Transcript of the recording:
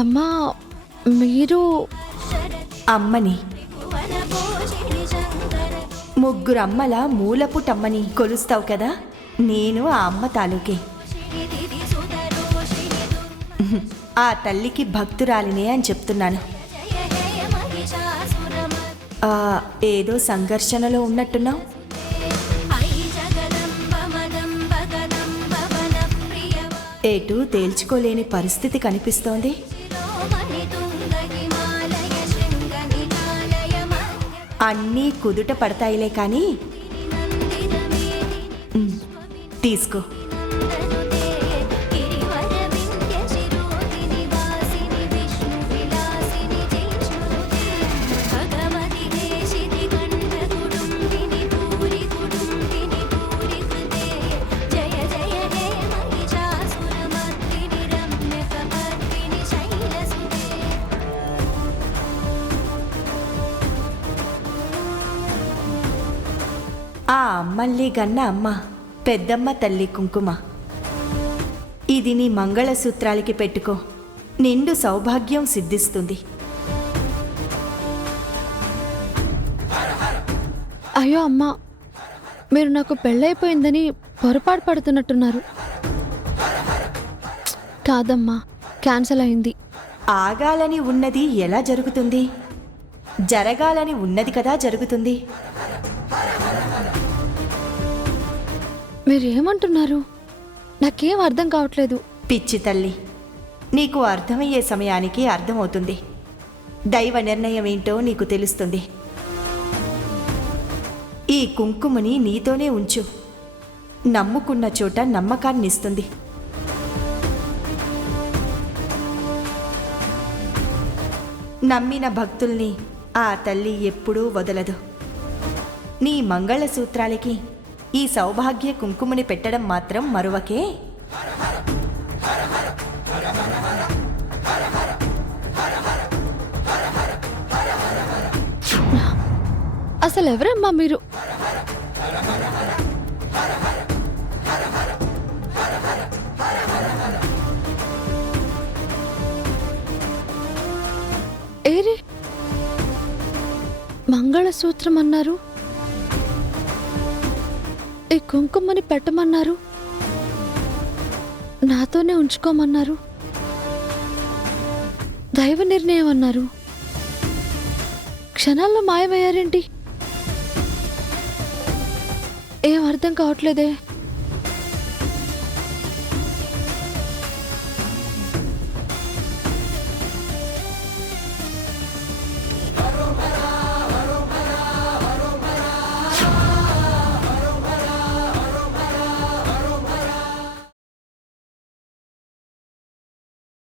అమ్మా, మీరు అమ్మని, ముగ్గురు అమ్మల మూలపుటమ్మని కొలుస్తావు కదా, నేను ఆ అమ్మ తాలూకే. ఆ తల్లికి భక్తురాలినే అని చెప్తున్నాను. ఏదో సంఘర్షణలో ఉన్నట్టున్నావు. ఏటూ తేల్చుకోలేని పరిస్థితి కనిపిస్తోంది. అన్నీ కుదుట పడతాయిలే కానీ తీసుకో. ఆ అమ్మల్ని గన్న అమ్మ పెద్దమ్మ తల్లి కుంకుమ. ఇది నీ మంగళసూత్రాలకి పెట్టుకో, నిండు సౌభాగ్యం సిద్ధిస్తుంది. అయ్యో అమ్మా, మీరు నాకు పెళ్ళైపోయిందని పొరపాటు పడుతున్నట్టున్నారు. కాదమ్మా, క్యాన్సల్ అయింది. ఆగాలని ఉన్నది ఎలా జరుగుతుంది? జరగాలని ఉన్నది కదా జరుగుతుంది. మీరేమంటున్నారు? నాకేం అర్థం కావట్లేదు. పిచ్చి తల్లి, నీకు అర్థమయ్యే సమయానికి అర్థమవుతుంది. దైవ నిర్ణయం ఏంటో నీకు తెలుస్తుంది. ఈ కుంకుమని నీతోనే ఉంచు. నమ్ముకున్న చోట నమ్మకాన్నిస్తుంది. నమ్మిన భక్తుల్ని ఆ తల్లి ఎప్పుడూ వదలదు. నీ మంగళసూత్రాలకి ఈ సౌభాగ్య కుంకుమని పెట్టడం మాత్రం మరువకే. అసలు ఎవరమ్మా మీరు? ఏరి మంగళసూత్రం అన్నారు, ఈ కుంకుమని పెట్టమన్నారు, నాతోనే ఉంచుకోమన్నారు, దైవ నిర్ణయం అన్నారు. క్షణాల్లో మాయమయ్యారేంటి? ఏం అర్థం కావట్లేదే.